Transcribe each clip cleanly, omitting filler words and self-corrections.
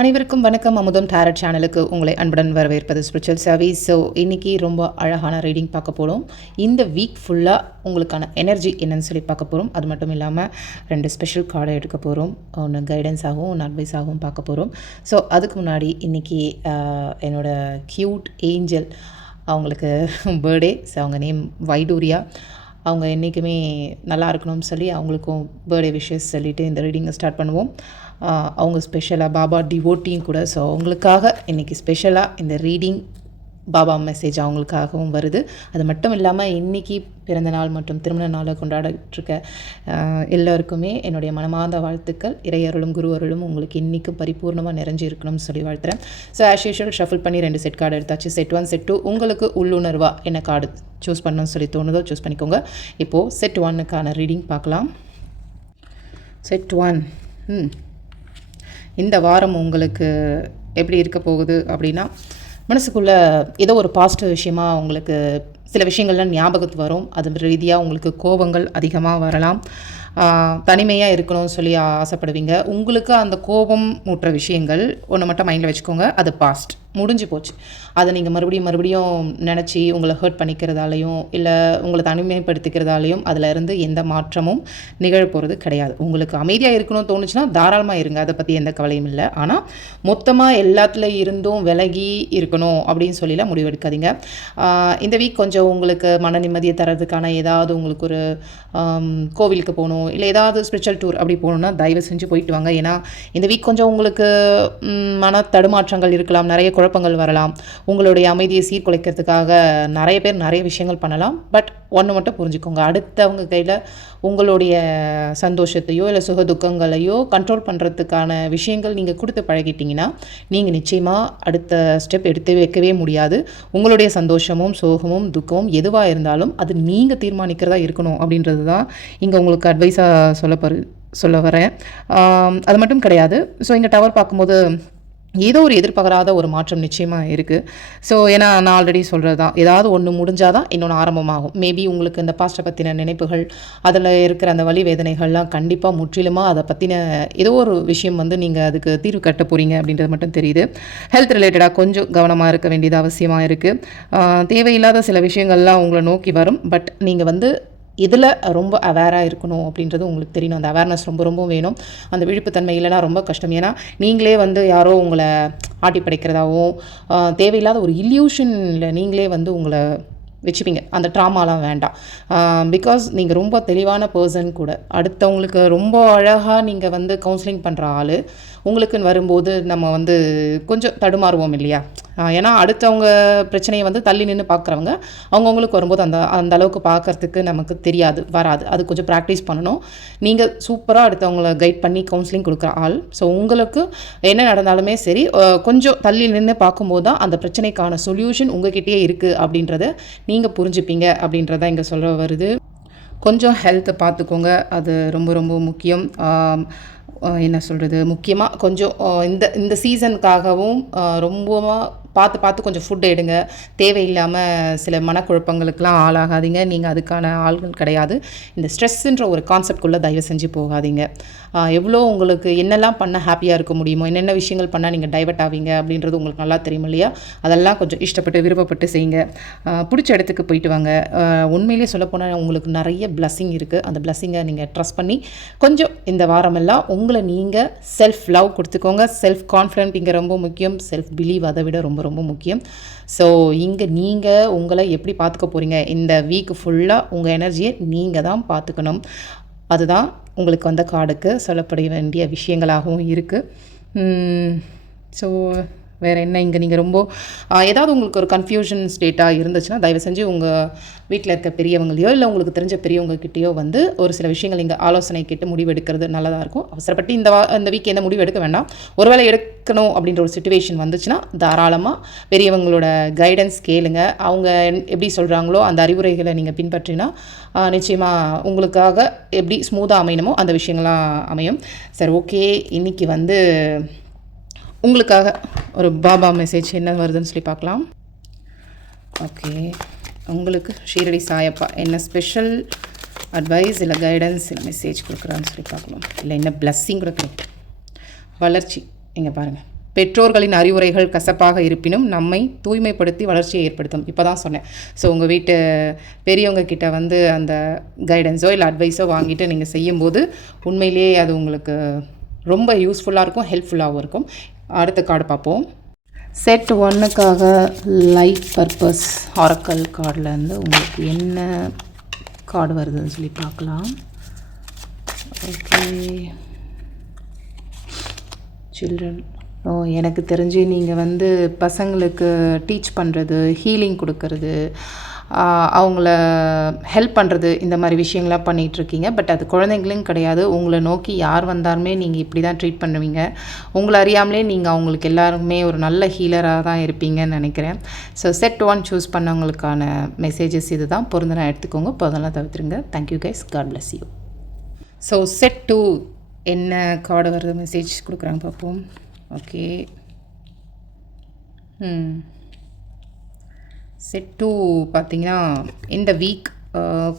அனைவருக்கும் வணக்கம். அமுதம் டேரட் சேனலுக்கு உங்களை அன்புடன் வரவேற்பது ஸ்பிரிச்சுவல் சர்வீஸ். ஸோ இன்றைக்கி ரொம்ப அழகான ரீடிங் பார்க்க போகிறோம். இந்த வீக் ஃபுல்லாக உங்களுக்கான எனர்ஜி என்னன்னு சொல்லி பார்க்க போகிறோம். அது மட்டும் இல்லாமல் 2 ஸ்பெஷல் கார்டை எடுக்க போகிறோம். ஒன்று கைடன்ஸாகவும் ஒன்று அட்வைஸாகவும் பார்க்க போகிறோம். ஸோ அதுக்கு முன்னாடி இன்றைக்கி என்னோடய க்யூட் ஏஞ்சல் அவங்களுக்கு பர்த்டே. ஸோ அவங்க நேம் வைடூரியா. அவங்க என்றைக்குமே நல்லா இருக்கணும்னு சொல்லி அவங்களுக்கும் பர்த்டே விஷஸ் சொல்லிவிட்டு இந்த ரீடிங்கை ஸ்டார்ட் பண்ணுவோம். அவங்க ஸ்பெஷலாக பாபா டிவோட்டியும் கூட. ஸோ அவங்களுக்காக இன்றைக்கி ஸ்பெஷலாக இந்த ரீடிங் பாபா மெசேஜ் அவங்களுக்காகவும் வருது. அது மட்டும் இல்லாமல் இன்றைக்கி பிறந்தநாள் மற்றும் திருமண நாளை கொண்டாடிட்டுருக்க எல்லோருக்குமே என்னுடைய மனமார்ந்த வாழ்த்துக்கள். இறையருளும் குரு அருளும் உங்களுக்கு இன்றைக்கும் பரிபூர்ணமாக நிறைஞ்சு இருக்கணும்னு சொல்லி வாழ்த்துறேன். ஸோ ஆஸ் யூஷுவல் ஷஃபில் பண்ணி 2 செட் கார்டு எடுத்தாச்சு. செட் 1 செட் 2 உங்களுக்கு உள்ளுணர்வாக என்ன கார்டு சூஸ் பண்ணணும்னு சொல்லி தோணுதோ சூஸ் பண்ணிக்கோங்க. இப்போது செட் 1க்கான ரீடிங் பார்க்கலாம். செட் 1 இந்த வாரம் உங்களுக்கு எப்படி இருக்க போகுது அப்படின்னா, மனசுக்குள்ளே ஏதோ ஒரு பாசிட்டிவ் விஷயமாக உங்களுக்கு சில விஷயங்கள்லாம் ஞாபகத்து வரும். அது ரீதியாக உங்களுக்கு கோபங்கள் அதிகமாக வரலாம். தனிமையாக இருக்கணும்னு சொல்லி ஆசைப்படுவீங்க. உங்களுக்கு அந்த கோபம் ஊட்டுற விஷயங்கள் ஒன்று மட்டும் மைண்டில் வச்சுக்கோங்க, அது பாஸ்ட் முடிஞ்சு போச்சு. அதை நீங்கள் மறுபடியும் நினச்சி உங்களை ஹர்ட் பண்ணிக்கிறதாலையும் இல்லை உங்களை தனிமைப்படுத்திக்கிறதாலையும் அதில் இருந்து எந்த மாற்றமும் நிகழப்போகிறது கிடையாது. உங்களுக்கு அமைதியாக இருக்கணும்னு தோணுச்சுன்னா தாராளமாக இருங்க, அதை பற்றி எந்த கவலையும் இல்லை. ஆனால் மொத்தமாக எல்லாத்துல இருந்தும் விலகி இருக்கணும் அப்படின்னு சொல்லிலாம் முடிவெடுக்காதீங்க. இந்த வீக் கொஞ்சம் உங்களுக்கு மன நிம்மதியை தரதுக்கான ஏதாவது உங்களுக்கு ஒரு கோவிலுக்கு போகணும் இல்லை ஏதாவது ஸ்பிரிச்சுவல் டூர் அப்படி போகணுன்னா தயவு செஞ்சு போயிட்டு வாங்க. ஏன்னா இந்த வீக் கொஞ்சம் உங்களுக்கு மன தடுமாற்றங்கள் இருக்கலாம், நிறைய குழப்பங்கள் வரலாம். உங்களுடைய அமைதியை சீர்குலைக்கிறதுக்காக நிறைய பேர் நிறைய விஷயங்கள் பண்ணலாம். பட் ஒன்று மட்டும் புரிஞ்சுக்கோங்க, அடுத்தவங்க கையில் உங்களுடைய சந்தோஷத்தையோ இல்லை சுக துக்கங்களையோ கண்ட்ரோல் பண்ணுறதுக்கான விஷயங்கள் நீங்கள் கொடுத்து பழகிட்டிங்கன்னா நீங்கள் நிச்சயமாக அடுத்த ஸ்டெப் எடுத்து வைக்கவே முடியாது. உங்களுடைய சந்தோஷமும் சோகமும் துக்கமும் எதுவாக இருந்தாலும் அது நீங்கள் தீர்மானிக்கிறதா இருக்கணும் அப்படின்றது தான் இங்கே உங்களுக்கு அட்வைஸாக சொல்ல வரேன். அது மட்டும் கிடையாது. ஸோ இங்கே டவர் பார்க்கும்போது ஏதோ ஒரு எதிர்பாராத ஒரு மாற்றம் நிச்சயமாக இருக்குது. ஸோ ஏன்னா நான் ஆல்ரெடி சொல்கிறது தான், ஏதாவது ஒன்று முடிஞ்சால் தான் இன்னொன்று ஆரம்பமாகும். மேபி உங்களுக்கு இந்த பாஸ்ட்டை பற்றின நினைப்புகள், அதில் இருக்கிற அந்த வலி வேதனைகள்லாம் கண்டிப்பாக முற்றிலுமாக அதை பற்றின ஏதோ ஒரு விஷயம் நீங்கள் அதுக்கு தீர்வு கட்ட போகிறீங்க அப்படின்றது மட்டும் தெரியுது. ஹெல்த் ரிலேட்டடாக கொஞ்சம் கவனமாக இருக்க வேண்டியது அவசியமாக இருக்குது. தேவையில்லாத சில விஷயங்கள்லாம் உங்களை நோக்கி வரும். பட் நீங்கள் இதில் ரொம்ப அவேராக இருக்கணும் அப்படின்றது உங்களுக்கு தெரியணும். அந்த அவேர்னஸ் ரொம்ப வேணும். அந்த விழிப்புத்தன்மை இல்லைனா ரொம்ப கஷ்டம். ஏன்னா நீங்களே யாரோ உங்களை ஆட்டி படைக்கிறதாகவும் தேவையில்லாத ஒரு இல்யூஷனில் நீங்களே உங்களை வச்சுப்பீங்க. அந்த ட்ராமாலாம் வேண்டாம். பிகாஸ் நீங்கள் ரொம்ப தெளிவான பர்சன் கூட. அடுத்தவங்களுக்கு ரொம்ப அழகாக நீங்கள் கவுன்சிலிங் பண்ணுற ஆள் உங்களுக்குன்னு வரும்போது நம்ம கொஞ்சம் தடுமாறுவோம் இல்லையா? ஏன்னா அடுத்தவங்க பிரச்சனையை தள்ளி நின்று பார்க்குறவங்க அவங்கவுங்களுக்கு வரும்போது அந்த அளவுக்கு பார்க்குறதுக்கு நமக்கு வராது. அது கொஞ்சம் ப்ராக்டிஸ் பண்ணணும். நீங்கள் சூப்பராக அடுத்தவங்களை கைட் பண்ணி கவுன்சிலிங் கொடுக்குற ஆள். ஸோ உங்களுக்கு என்ன நடந்தாலுமே சரி, கொஞ்சம் தள்ளி நின்று பார்க்கும்போது தான் அந்த பிரச்சனைக்கான சொல்யூஷன் உங்ககிட்டயே இருக்குது அப்படின்றத நீங்கள் புரிஞ்சுப்பீங்க அப்படின்றத இங்கே சொல்ல வருது. கொஞ்சம் ஹெல்த்தை பார்த்துக்கோங்க, அது ரொம்ப முக்கியம். என்ன சொல்கிறது, முக்கியமாக கொஞ்சம் இந்த சீசனுக்காகவும் ரொம்ப பார்த்து கொஞ்சம் ஃபுட் எடுங்க. தேவையில்லாமல் சில மனக்குழப்பங்களுக்கெலாம் ஆளாகாதீங்க. நீங்கள் அதுக்கான ஆள்கள் கிடையாது. இந்த ஸ்ட்ரெஸ்ஸுன்ற ஒரு கான்செப்ட்குள்ளே தயவு செஞ்சு போகாதீங்க. எவ்வளோ உங்களுக்கு என்னெல்லாம் பண்ண ஹாப்பியாக இருக்க முடியுமோ, என்னென்ன விஷயங்கள் பண்ணால் நீங்கள் டைவர்ட் ஆவீங்க அப்படின்றது உங்களுக்கு நல்லா தெரியும் இல்லையா? அதெல்லாம் கொஞ்சம் இஷ்டப்பட்டு விருப்பப்பட்டு செய்யுங்க. பிடிச்ச இடத்துக்கு போயிட்டு வாங்க. உண்மையிலே சொல்லப்போனால் உங்களுக்கு நிறைய பிளஸ்ஸிங் இருக்குது. அந்த பிளஸ்ஸிங்கை நீங்கள் ட்ரஸ்ட் பண்ணி கொஞ்சம் இந்த வாரமெல்லாம் உங்களை நீங்கள் செல்ஃப் லவ் கொடுத்துக்கோங்க. செல்ஃப் கான்ஃபிடென்ட் இங்கே ரொம்ப முக்கியம். செல்ஃப் பிலீவ் அதை விட ரொம்ப முக்கியம். ஸோ இங்கே நீங்கள் உங்களை எப்படி பார்த்துக்க போகிறீங்க, இந்த வீக் ஃபுல்லாக உங்கள் எனர்ஜியை நீங்கள் தான் பார்த்துக்கணும். அதுதான் உங்களுக்கு வந்த கார்டுக்கு சொல்லப்பட வேண்டிய விஷயங்களாகவும் இருக்குது. ஸோ வேறு என்ன, இங்கே நீங்கள் ரொம்ப ஏதாவது உங்களுக்கு ஒரு கன்ஃபியூஷன் ஸ்டேட்டாக இருந்துச்சுன்னா தயவு செஞ்சு உங்கள் வீட்டில் இருக்க பெரியவங்களையோ இல்லை உங்களுக்கு தெரிஞ்ச பெரியவங்ககிட்டயோ ஒரு சில விஷயங்கள் இங்கே ஆலோசனை கேட்டு முடிவு எடுக்கிறது நல்லதாக இருக்கும். அவசரப்பட்டு இந்த வீக் எந்த முடிவு எடுக்க வேண்டாம். ஒருவேளை எடுக்கணும் அப்படின்ற ஒரு சிச்சுவேஷன் வந்துச்சுன்னா தாராளமாக பெரியவங்களோட கைடன்ஸ் கேளுங்க. அவங்க எப்படி சொல்கிறாங்களோ அந்த அறிவுரைகளை நீங்கள் பின்பற்றினா நிச்சயமாக உங்களுக்காக எப்படி ஸ்மூத்தாக அமையணுமோ அந்த விஷயங்கள்லாம் அமையும். சரி, ஓகே. இன்றைக்கி உங்களுக்காக ஒரு பாபா மெசேஜ் என்ன வருதுன்னு சொல்லி பார்க்கலாம். ஓகே, உங்களுக்கு ஷீரடி சாயப்பா என்ன ஸ்பெஷல் அட்வைஸ் இல்லை கைடன்ஸ் இல்லை மெசேஜ் கொடுக்குறான்னு சொல்லி பார்க்கலாம். இல்லை என்ன பிளஸ்ஸிங் கொடுக்குறேன். வளர்ச்சி இங்கே பாருங்கள். பெற்றோர்களின் அறிவுரைகள் கசப்பாக இருப்பினும் நம்மை தூய்மைப்படுத்தி வளர்ச்சியை ஏற்படுத்தும். இப்போ தான் சொன்னேன். ஸோ உங்கள் வீட்டு பெரியவங்க கிட்ட வந்து அந்த கைடன்ஸோ இல்லை அட்வைஸோ வாங்கிட்டு நீங்கள் செய்யும்போது உண்மையிலேயே அது உங்களுக்கு ரொம்ப யூஸ்ஃபுல்லாக இருக்கும், ஹெல்ப்ஃபுல்லாகவும் இருக்கும். அடுத்த கார்டு பார்ப்போம். செட் 1க்காக லைஃப் பர்பஸ் ஆரக்கல் கார்டிலேருந்து உங்களுக்கு என்ன கார்டு வருதுன்னு சொல்லி பார்க்கலாம். Okay, children. எனக்கு தெரிஞ்சு நீங்கள் வந்து பசங்களுக்கு டீச் பண்ணுறது, ஹீலிங் கொடுக்கறது, அவங்கள ஹெல்ப் பண்ணுறது, இந்த மாதிரி விஷயங்கள்லாம் பண்ணிகிட்ருக்கீங்க. பட் அது குழந்தைங்களும் கிடையாது. உங்களை நோக்கி யார் வந்தாலுமே நீங்கள் இப்படி தான் ட்ரீட் பண்ணுவீங்க. உங்களை அறியாமலே நீங்கள் அவங்களுக்கு எல்லாருக்குமே ஒரு நல்ல ஹீலராக தான் இருப்பீங்கன்னு நினைக்கிறேன். ஸோ செட் 1 சூஸ் பண்ணவங்களுக்கான மெசேஜஸ் இது தான். பொருந்தனா எடுத்துக்கோங்க, அதெல்லாம் தவிர்த்துருங்க. Thank you guys, God bless you. So set 2 என்ன கார்டு வருது, மெசேஜ் கொடுக்குறாங்க பார்ப்போம். ஓகே, செட் 2 பார்த்தீங்கன்னா இந்த வீக்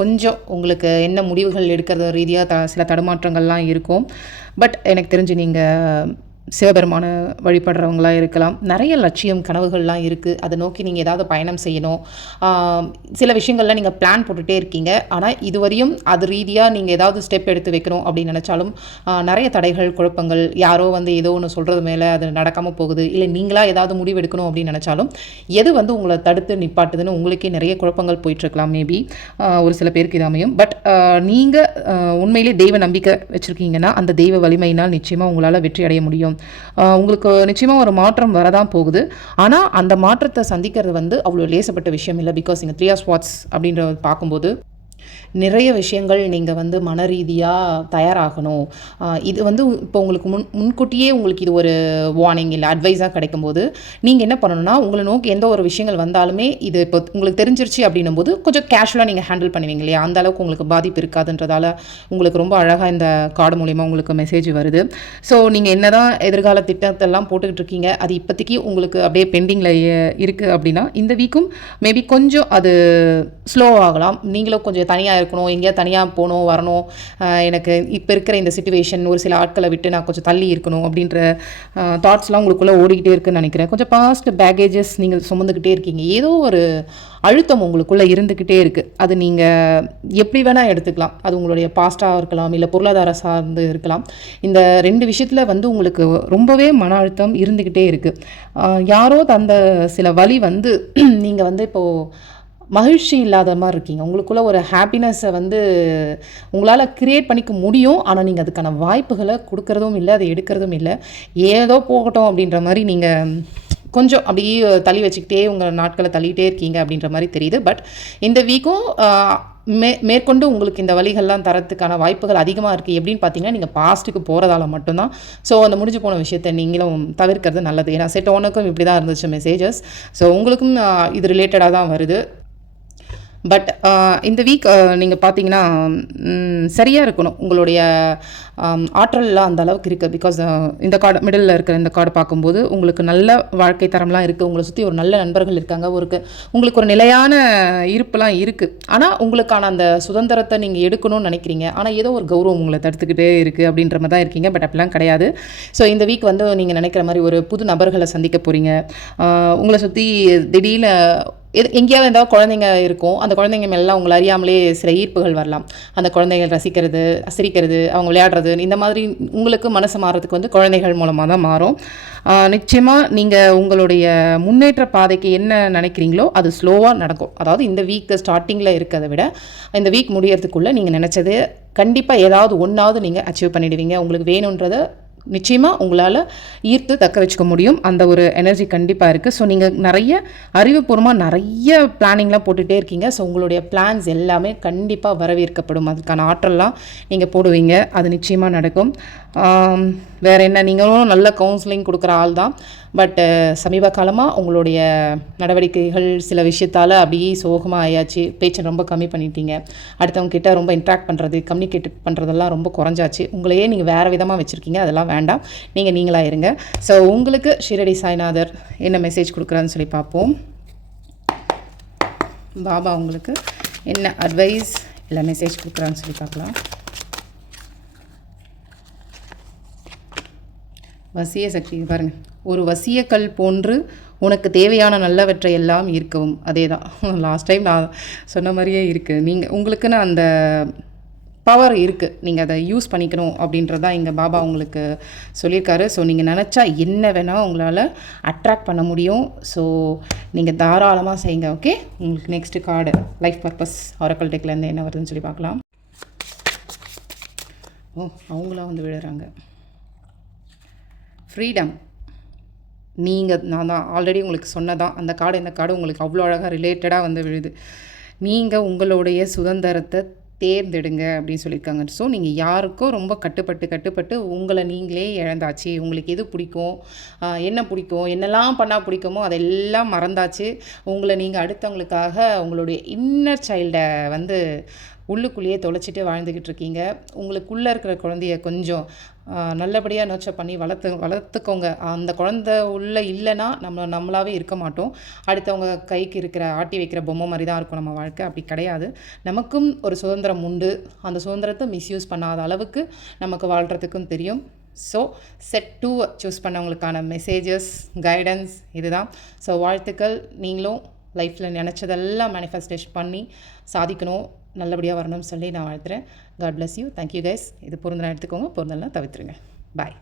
கொஞ்சம் உங்களுக்கு என்ன முடிவுகள் எடுக்கிறது ரீதியாக சில தடுமாற்றங்கள்லாம் இருக்கும். பட் எனக்கு தெரிஞ்சு நீங்கள் சிவபெருமான வழிபடுறவங்களாக இருக்கலாம். நிறைய லட்சியம், கனவுகள்லாம் இருக்குது. அதை நோக்கி நீங்கள் ஏதாவது பயணம் செய்யணும். சில விஷயங்கள்லாம் நீங்கள் பிளான் போட்டுகிட்டே இருக்கீங்க. ஆனால் இதுவரையும் அது ரீதியாக நீங்கள் ஏதாவது ஸ்டெப் எடுத்து வைக்கணும் அப்படின்னு நினச்சாலும் நிறைய தடைகள், குழப்பங்கள், யாரோ வந்து ஏதோ ஒன்று சொல்கிறது மேலே அது நடக்காமல் போகுது. இல்லை நீங்களாக ஏதாவது முடிவு எடுக்கணும் அப்படின்னு நினச்சாலும் எது வந்து உங்களை தடுத்து நிப்பாட்டுதுன்னு உங்களுக்கே நிறைய குழப்பங்கள் போயிட்டுருக்கலாம். மேபி ஒரு சில பேருக்கு இது அமையும். பட் நீங்கள் உண்மையிலே தெய்வ நம்பிக்கை வச்சுருக்கீங்கன்னா அந்த தெய்வ வலிமையினால் நிச்சயமாக உங்களால் வெற்றி அடைய முடியும். உங்களுக்கு நிச்சயமாக ஒரு மாற்றம் வரதான் போகுது. ஆனால் அந்த மாற்றத்தை சந்திக்கிறது வந்து அவ்வளோ லேசப்பட்ட விஷயம் இல்லை. பிகாஸ் இங்கே 3 ஆஃப் ஸ்வாட்ஸ் அப்படின்றத பார்க்கும்போது நிறைய விஷயங்கள் நீங்கள் வந்து மன ரீதியாக தயாராகணும். இது வந்து இப்போ உங்களுக்கு முன்கூட்டியே உங்களுக்கு இது ஒரு வார்னிங் இல்லை அட்வைஸாக கிடைக்கும்போது நீங்கள் என்ன பண்ணணும்னா, உங்களை நோக்கி எந்த ஒரு விஷயங்கள் வந்தாலுமே இது இப்போ உங்களுக்கு தெரிஞ்சிருச்சு அப்படின்னும் போது கொஞ்சம் கேஷுவலாக நீங்கள் ஹேண்டில் பண்ணுவீங்க இல்லையா? அந்த அளவுக்கு உங்களுக்கு பாதிப்பு இருக்காதுன்றதால உங்களுக்கு ரொம்ப அழகாக இந்த கார்டு மூலிமா உங்களுக்கு மெசேஜ் வருது. ஸோ நீங்கள் என்ன தான் எதிர்கால திட்டத்தெல்லாம் போட்டுக்கிட்டு இருக்கீங்க, அது இப்போதைக்கு உங்களுக்கு அப்படியே பெண்டிங்கில் இருக்குது அப்படின்னா இந்த வீக்கும் மேபி கொஞ்சம் அது ஸ்லோ ஆகலாம். நீங்களும் கொஞ்சம் தனியாக இருக்கணும், எங்கேயா தனியாக போகணும் வரணும், எனக்கு இப்போ இருக்கிற இந்த சிச்சுவேஷன், ஒரு சில ஆட்களை விட்டு நான் கொஞ்சம் தள்ளி இருக்கணும் அப்படின்ற தாட்ஸ்லாம் உங்களுக்குள்ளே ஓடிக்கிட்டே இருக்குன்னு நினைக்கிறேன். கொஞ்சம் பாஸ்ட் பேகேஜஸ் நீங்கள் சுமந்துக்கிட்டே இருக்கீங்க. ஏதோ ஒரு அழுத்தம் உங்களுக்குள்ளே இருந்துக்கிட்டே இருக்குது. அது நீங்கள் எப்படி வேணால் எடுத்துக்கலாம். அது உங்களுடைய பாஸ்ட்டாக இருக்கலாம், இல்லை பொருளாதார சார்ந்து இருக்கலாம். இந்த 2 விஷயத்தில் வந்து உங்களுக்கு ரொம்பவே மன அழுத்தம் இருந்துக்கிட்டே இருக்குது. யாரோ தந்த சில வலி வந்து நீங்கள் வந்து இப்போது மகிழ்ச்சி இல்லாத மாதிரி இருக்கீங்க. உங்களுக்குள்ளே ஒரு ஹாப்பினஸை வந்து உங்களால் க்ரியேட் பண்ணிக்க முடியும். ஆனால் நீங்கள் அதுக்கான வாய்ப்புகளை கொடுக்கறதும் இல்லை, அதை எடுக்கிறதும் இல்லை. ஏதோ போகட்டும் அப்படின்ற மாதிரி நீங்கள் கொஞ்சம் அப்படியே தள்ளி வச்சுக்கிட்டே உங்கள் நாட்களை தள்ளிகிட்டே இருக்கீங்க அப்படின்ற மாதிரி தெரியுது. பட் இந்த வீக்கும் மேற்கொண்டு உங்களுக்கு இந்த வழிகள்லாம் தரத்துக்கான வாய்ப்புகள் அதிகமாக இருக்குது. எப்படின்னு பார்த்தீங்கன்னா, நீங்கள் பாஸ்ட்டுக்கு போகிறதால மட்டும்தான். ஸோ அந்த முடிஞ்சு போன விஷயத்தை நீங்களும் தவிர்க்கிறது நல்லது. ஏன்னா செட் 1க்கும் இப்படி தான் இருந்துச்சு மெசேஜஸ். ஸோ உங்களுக்கும் இது ரிலேட்டடாக தான் வருது. பட் இந்த வீக் நீங்கள் பார்த்தீங்கன்னா சரியாக இருக்கணும். உங்களுடைய ஆற்றல்லாம் அந்த அளவுக்கு இருக்குது. பிகாஸ் இந்த கார்டு மிடில் இருக்கிற இந்த கார்டு பார்க்கும்போது உங்களுக்கு நல்ல வாழ்க்கை தரம்லாம் இருக்குது. உங்களை சுற்றி ஒரு நல்ல நண்பர்கள் இருக்காங்க. உங்களுக்கு ஒரு நிலையான இருப்புலாம் இருக்குது. ஆனால் உங்களுக்கான அந்த சுதந்திரத்தை நீங்கள் எடுக்கணும்னு நினைக்கிறீங்க. ஆனால் ஏதோ ஒரு கௌரவம் உங்களை தடுத்துக்கிட்டே இருக்குது அப்படின்ற மாதிரி தான் இருக்கீங்க. பட் அப்படிலாம் கிடையாது. ஸோ இந்த வீக் வந்து நீங்கள் நினைக்கிற மாதிரி ஒரு புது நபர்களை சந்திக்க போகிறீங்க. உங்களை சுற்றி திடீர்னு எங்கேயாவது ஏதாவது குழந்தைங்க இருக்கும். அந்த குழந்தைங்க மேலாம் உங்களை அறியாமலே சில ஈர்ப்புகள் வரலாம். அந்த குழந்தைகள் ரசிக்கிறது, சிரிக்கிறது, அவங்க விளையாடுறது, இந்த மாதிரி உங்களுக்கு மனசு மாறதுக்கு வந்து குழந்தைகள் மூலமாக தான் மாறும். நிச்சயமாக நீங்கள் உங்களுடைய முன்னேற்ற பாதைக்கு என்ன நினைக்கிறீங்களோ அது ஸ்லோவாக நடக்கும். அதாவது இந்த வீக் ஸ்டார்டிங்கில் இருக்கிறத விட இந்த வீக் முடியறதுக்குள்ளே நீங்கள் நினச்சது கண்டிப்பாக ஏதாவது ஒன்றாவது நீங்கள் அச்சீவ் பண்ணிடுவீங்க. உங்களுக்கு வேணுன்றதை நிச்சயமாக உங்களால் ஈர்த்து தக்க வச்சுக்க முடியும். அந்த ஒரு எனர்ஜி கண்டிப்பாக இருக்குது. ஸோ நீங்கள் நிறைய அறிவுபூர்வமாக நிறைய பிளானிங்லாம் போட்டுகிட்டே இருக்கீங்க. ஸோ உங்களுடைய பிளான்ஸ் எல்லாமே கண்டிப்பாக வரவேற்கப்படும். அதுக்கான ஆற்றல்லாம் நீங்கள் போடுவீங்க. அது நிச்சயமாக நடக்கும். வேறு என்ன, நீங்களும் நல்ல கவுன்சிலிங் கொடுக்குற ஆள் தான். பட் சமீப காலமாக உங்களுடைய நடவடிக்கைகள் சில விஷயத்தால் அப்படியே சோகமாக ஆயாச்சு. பேச்சை ரொம்ப கம்மி பண்ணிட்டீங்க. அடுத்தவங்க கிட்ட ரொம்ப இன்ட்ராக்ட் பண்ணுறது, கம்யூனிகேட் பண்ணுறதெல்லாம் ரொம்ப குறைஞ்சாச்சு. உங்களையே நீங்கள் வேறு விதமாக வச்சுருக்கீங்க. அதெல்லாம் வேண்டாம். நீங்கள் நீங்களாக இருங்க. ஸோ உங்களுக்கு ஷிரடி சாய்நாதர் என்ன மெசேஜ் கொடுக்குறான்னு சொல்லி பார்ப்போம். பாபா உங்களுக்கு என்ன அட்வைஸ் இல்லை மெசேஜ் கொடுக்குறான்னு சொல்லி பார்க்கலாம். வசிய சக்தி பாருங்கள். ஒரு வசியக்கல் போன்று உனக்கு தேவையான நல்லவற்றை எல்லாம் இருக்கவும். அதே தான் லாஸ்ட் டைம் நான் சொன்ன மாதிரியே இருக்குது. உங்களுக்குன்னு அந்த பவர் இருக்குது, நீங்கள் அதை யூஸ் பண்ணிக்கணும் அப்படின்றது தான் எங்கள் பாபா உங்களுக்கு சொல்லியிருக்காரு. ஸோ நீங்கள் நினச்சா என்ன வேணால் உங்களால் அட்ராக்ட் பண்ண முடியும். ஸோ நீங்கள் தாராளமாக செய்யுங்க. ஓகே, உங்களுக்கு next card life purpose oracle டெக்லேருந்து என்ன வருதுன்னு சொல்லி பார்க்கலாம். அவங்களாம் வந்து விழுறாங்க. ஃப்ரீடம். நான் தான் ஆல்ரெடி உங்களுக்கு சொன்னதான் அந்த கார்டு, இந்த கார்டு உங்களுக்கு அவ்வளோ அழகாக ரிலேட்டடாக வந்து விழுது. நீங்கள் உங்களுடைய சுதந்திரத்தை தேர்ந்தெடுங்க அப்படின்னு சொல்லியிருக்காங்க. ஸோ நீங்கள் யாருக்கோ ரொம்ப கட்டுப்பட்டு உங்களை நீங்களே இழந்தாச்சு. உங்களுக்கு எது பிடிக்கும், என்ன பிடிக்கும், என்னெல்லாம் பண்ணால் பிடிக்குமோ அதெல்லாம் மறந்தாச்சு. உங்களை நீங்கள் அடுத்தவங்களுக்காக உங்களுடைய இன்னர் சைல்டை வந்து உள்ளுக்குள்ளேயே தொலைச்சிட்டு வாழ்ந்துக்கிட்டு இருக்கீங்க. உங்களுக்குள்ளே இருக்கிற குழந்தைய கொஞ்சம் நல்லபடியாக நர்ச்சர் பண்ணி வளர்த்துக்கோங்க. அந்த குழந்தை உள்ளே இல்லைன்னா நம்மளாவே இருக்க மாட்டோம். அடுத்தவங்க கைக்கு இருக்கிற ஆட்டி வைக்கிற பொம்மை மாதிரி தான் இருக்கும் நம்ம வாழ்க்கை. அப்படி கிடையாது. நமக்கும் ஒரு சுதந்திரம் உண்டு. அந்த சுதந்திரத்தை மிஸ்யூஸ் பண்ணாத அளவுக்கு நமக்கு வாழ்கிறதுக்கும் தெரியும். ஸோ செட் 2 சூஸ் பண்ணவங்களுக்கான மெசேஜஸ், கைடன்ஸ் இதுதான். ஸோ வாழ்த்துக்கள். நீங்களும் லைஃப்பில் நினச்சதெல்லாம் மேனிஃபெஸ்டேஷன் பண்ணி சாதிக்கணும், நல்லபடியாக வரணும்னு சொல்லி நான் வாழ்த்துறேன். God bless you. Thank you guys. இது பொருந்தலாம் எடுத்துக்கோங்க, பொருந்தலாம் தவிர்த்துருங்க. பாய்.